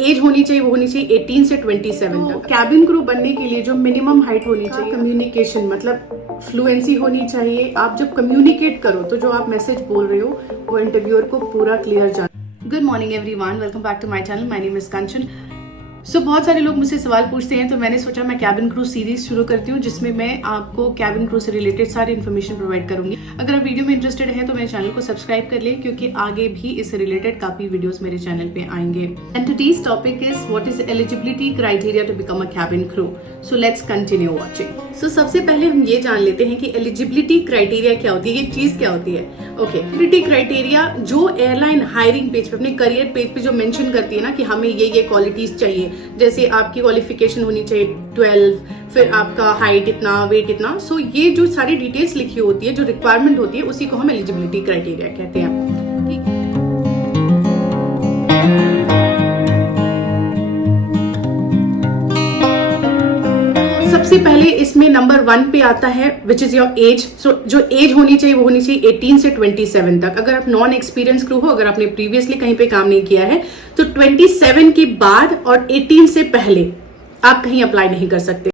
As होनी चाहिए वो होनी चाहिए 18 से 27 तक। कैबिन क्रू बनने के लिए जो मिनिमम हाइट होनी चाहिए, कम्युनिकेशन मतलब फ्लुएंसी होनी चाहिए। आप जब कम्युनिकेट करो तो जो आप मैसेज बोल रहे हो वो इंटरव्यूअर को पूरा क्लियर जाए। Good morning everyone, welcome back to my channel. My name is Kanchan. बहुत सारे लोग मुझसे सवाल पूछते हैं, तो मैंने सोचा मैं कैबिन क्रू सीरीज शुरू करती हूँ जिसमें मैं आपको कैबिन क्रू से रिलेटेड सारी इन्फॉर्मेशन प्रोवाइड करूंगी। अगर आप वीडियो में इंटरेस्टेड है तो मेरे चैनल को सब्सक्राइब कर लें, क्योंकि आगे भी इससे रिलेटेड काफी वीडियोस मेरे चैनल पे आएंगे। And today's topic is what is eligibility criteria to become a cabin crew. So let's continue watching. So सबसे पहले हम ये जान लेते हैं कि एलिजिबिलिटी क्राइटेरिया क्या होती है, ये चीज क्या होती है। ओके, एलिजिबिलिटी क्राइटेरिया जो एयरलाइन हायरिंग पेज पे, अपने करियर पेज पे जो मेंशन करती है ना कि हमें ये क्वालिटीज चाहिए, जैसे आपकी क्वालिफिकेशन होनी चाहिए 12, फिर आपका हाइट इतना, वेट इतना। सो ये जो सारी डिटेल्स लिखी होती है, जो रिक्वायरमेंट होती है, उसी को हम एलिजिबिलिटी क्राइटेरिया कहते हैं। सबसे पहले इसमें नंबर 1 पे आता है विच इज योर एज। सो जो एज होनी चाहिए वो होनी चाहिए 18 से 27 तक। अगर आप नॉन एक्सपीरियंस क्रू हो, अगर आपने प्रीवियसली कहीं पे काम नहीं किया है, तो 27 के बाद और 18 से पहले आप कहीं अप्लाई नहीं कर सकते।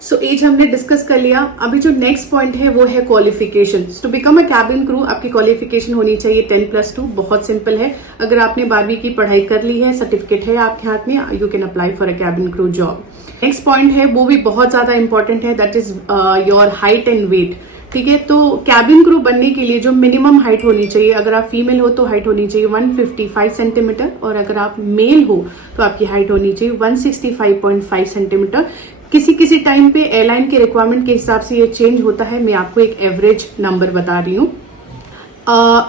सो एज हमने डिस्कस कर लिया। अभी जो नेक्स्ट पॉइंट है वो है qualification. To become a cabin crew आपकी क्वालिफिकेशन होनी चाहिए 10+2। बहुत सिंपल है। अगर आपने 12वीं की पढ़ाई कर ली है, सर्टिफिकेट है आपके हाथ में, you can apply for a cabin crew job. Next point है वो भी बहुत ज्यादा इंपॉर्टेंट है, that is your height and weight. ठीक है, तो कैबिन क्रू बनने के लिए जो मिनिमम हाइट होनी चाहिए, अगर आप फीमेल हो तो हाइट होनी चाहिए 155 सेंटीमीटर, और अगर आप मेल हो तो आपकी हाइट होनी चाहिए 165.5 सेंटीमीटर। किसी किसी टाइम पे एयरलाइन के रिक्वायरमेंट के हिसाब से ये चेंज होता है। मैं आपको एक एवरेज नंबर बता रही हूँ।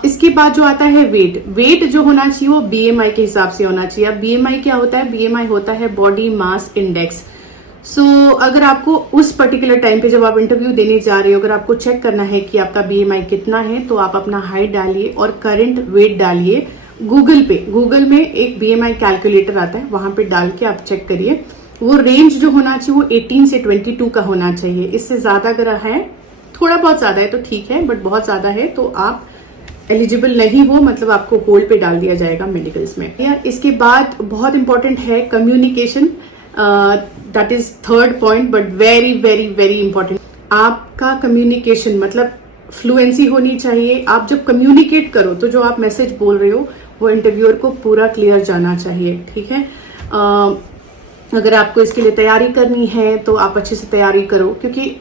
इसके बाद जो आता है वेट जो होना चाहिए वो BMI के हिसाब से होना चाहिए। अब BMI क्या होता है? BMI होता है बॉडी मास इंडेक्स। सो अगर आपको उस पर्टिकुलर टाइम पे जब आप इंटरव्यू देने जा रहे हो, अगर आपको चेक करना है कि आपका BMI कितना है, तो आप अपना हाइट डालिए और करंट वेट डालिए गूगल में एक BMI कैलकुलेटर आता है, वहां पे डाल के आप चेक करिए। वो रेंज जो होना चाहिए वो 18 से 22 का होना चाहिए। इससे ज्यादा अगर है, थोड़ा बहुत ज्यादा है तो ठीक है, बट बहुत ज्यादा है तो आप एलिजिबल नहीं हो, मतलब आपको होल्ड पे डाल दिया जाएगा मेडिकल्स में। इसके बाद बहुत इंपॉर्टेंट है communication, that is third point, but very very very important. आपका कम्युनिकेशन मतलब फ्लुएंसी होनी चाहिए। आप जब कम्युनिकेट करो तो जो आप मैसेज बोल रहे हो वो इंटरव्यूअर को पूरा क्लियर जाना चाहिए। ठीक है, अगर आपको इसके लिए तैयारी करनी है तो आप अच्छे से तैयारी करो, क्योंकि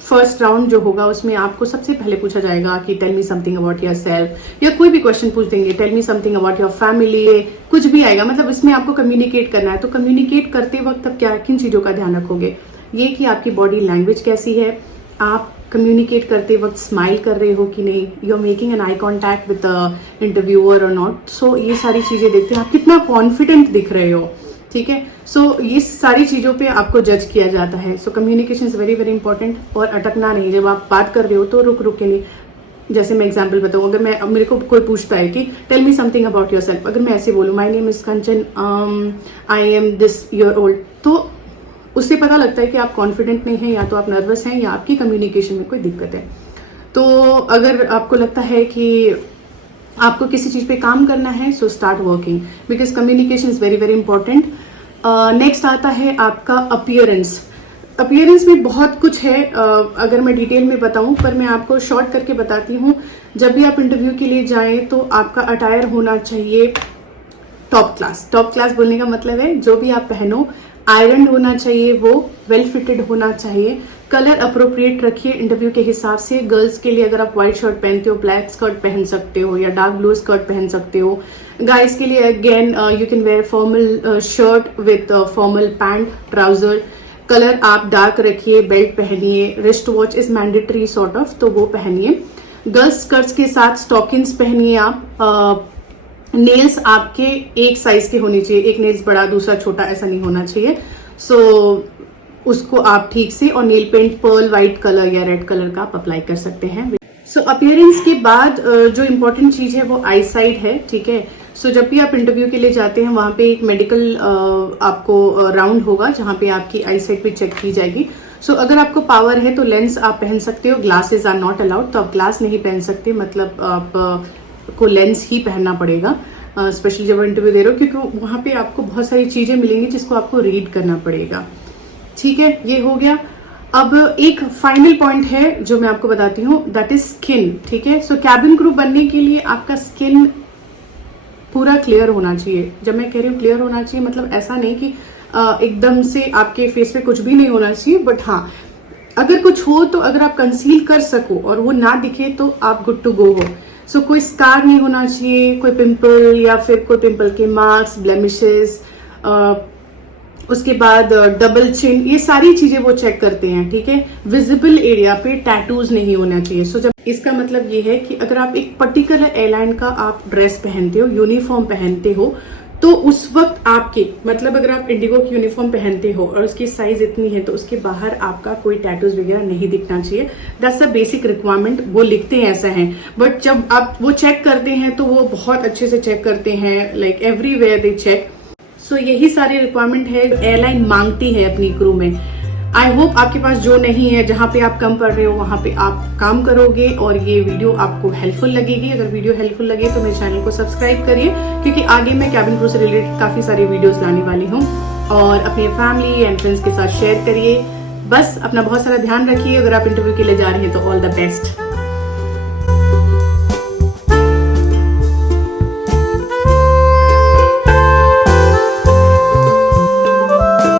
फर्स्ट राउंड जो होगा उसमें आपको सबसे पहले पूछा जाएगा कि tell me something about yourself, या कोई भी क्वेश्चन पूछ देंगे, tell me something about your family, कुछ भी आएगा। मतलब इसमें आपको कम्युनिकेट करना है। तो कम्युनिकेट करते वक्त अब किन चीजों का ध्यान रखोगे? ये कि आपकी बॉडी लैंग्वेज कैसी है, आप कम्युनिकेट करते वक्त स्माइल कर रहे हो कि नहीं, you are making an eye contact with the interviewer और नॉट। सो ये सारी चीजें देखते हैं, आप कितना कॉन्फिडेंट दिख रहे हो। ठीक है, सो ये सारी चीजों पे आपको जज किया जाता है। So communication is very very important, और अटकना नहीं। जब आप बात कर रहे हो तो रुक के नहीं। जैसे मैं एग्जांपल बताऊं, अगर मेरे को कोई पूछता है कि tell me something about yourself, अगर मैं ऐसे बोलूं my name is Kanchan, I am this year old, तो उससे पता लगता है कि आप कॉन्फिडेंट नहीं है, या तो आप नर्वस हैं, या आपकी कम्युनिकेशन में कोई दिक्कत है। तो अगर आपको लगता है कि आपको किसी चीज पे काम करना है, so start working, because communication is very very important. Next आता है आपका अपीयरेंस में बहुत कुछ है, अगर मैं डिटेल में बताऊं, पर मैं आपको शॉर्ट करके बताती हूँ। जब भी आप इंटरव्यू के लिए जाएं तो आपका अटायर होना चाहिए टॉप क्लास बोलने का मतलब है जो भी आप पहनो आयरन होना चाहिए, वो वेल फिटेड होना चाहिए। कलर अप्रोप्रिएट रखिए इंटरव्यू के हिसाब से। गर्ल्स के लिए अगर आप व्हाइट शर्ट पहनते हो, ब्लैक स्कर्ट पहन सकते हो, या डार्क ब्लू स्कर्ट पहन सकते हो। गाइस के लिए again you can wear formal shirt with formal pant, trouser. Colour आप डार्क रखिए, बेल्ट पहनिए, wrist watch is mandatory sort of, तो वो पहनिए। गर्ल्स स्कर्ट्स के साथ स्टॉकिंग्स पहनिए आप। नेल्स आपके एक साइज के होने चाहिए, एक नेल्स बड़ा दूसरा छोटा ऐसा नहीं होना चाहिए। सो उसको आप ठीक से, और nail paint pearl white colour या रेड कलर का आप अप्लाई कर सकते हैं। सो अपीयरेंस के बाद जो इम्पोर्टेंट चीज है वो आई साइट है। ठीक है, सो जब भी आप इंटरव्यू के लिए जाते हैं, वहां पे एक मेडिकल आपको राउंड होगा जहां पे आपकी आई साइट भी चेक की जाएगी। सो अगर आपको पावर है तो लेंस आप पहन सकते हो, ग्लासेस आर नॉट अलाउड, तो आप ग्लास नहीं पहन सकते, मतलब आप को लेंस ही पहनना पड़ेगा। स्पेशली जब इंटरव्यू दे रहे हो, क्योंकि वहां पे आपको बहुत सारी चीजें मिलेंगी जिसको आपको रीड करना पड़ेगा। ठीक है, ये हो गया। अब एक फाइनल पॉइंट है जो मैं आपको बताती हूँ, दैट इज स्किन। ठीक है, सो कैबिन क्रू बनने के लिए आपका स्किन पूरा क्लियर होना चाहिए। जब मैं कह रही हूँ क्लियर होना चाहिए, मतलब ऐसा नहीं कि एकदम से आपके फेस पे कुछ भी नहीं होना चाहिए, बट हाँ अगर कुछ हो तो अगर आप कंसील कर सको और वो ना दिखे तो आप गुड टू गो हो। सो कोई स्कार नहीं होना चाहिए, कोई पिंपल या फिर कोई पिंपल के मार्क्स, ब्लेमिशेस, उसके बाद डबल चिन, ये सारी चीजें वो चेक करते हैं। ठीक है, विजिबल एरिया पे टैटूज नहीं होना चाहिए। सो जब इसका मतलब ये है कि अगर आप एक पर्टिकुलर एयरलाइन का आप ड्रेस पहनते हो, यूनिफॉर्म पहनते हो, तो उस वक्त आपके मतलब अगर आप इंडिगो की यूनिफॉर्म पहनते हो और उसकी साइज इतनी है तो उसके बाहर आपका कोई टैटूज वगैरह नहीं दिखना चाहिए। दैट्स अ बेसिक रिक्वायरमेंट, वो लिखते हैं ऐसा है, बट जब आप वो चेक करते हैं तो वो बहुत अच्छे से चेक करते हैं, लाइक एवरीवेयर दे चेक। सो यही सारी रिक्वायरमेंट है एयरलाइन मांगती है अपनी क्रू में। आई होप आपके पास जो नहीं है, जहां पे आप कम पढ़ रहे हो वहां पे आप काम करोगे और ये वीडियो आपको हेल्पफुल लगेगी। अगर वीडियो हेल्पफुल लगे तो मेरे चैनल को सब्सक्राइब करिए, क्योंकि आगे मैं कैबिन क्रू से रिलेटेड काफी सारी वीडियोस लाने वाली हूँ। और अपने फैमिली एंड फ्रेंड्स के साथ शेयर करिए। बस अपना बहुत सारा ध्यान रखिए। अगर आप इंटरव्यू के लिए जा रही हैं तो ऑल द बेस्ट।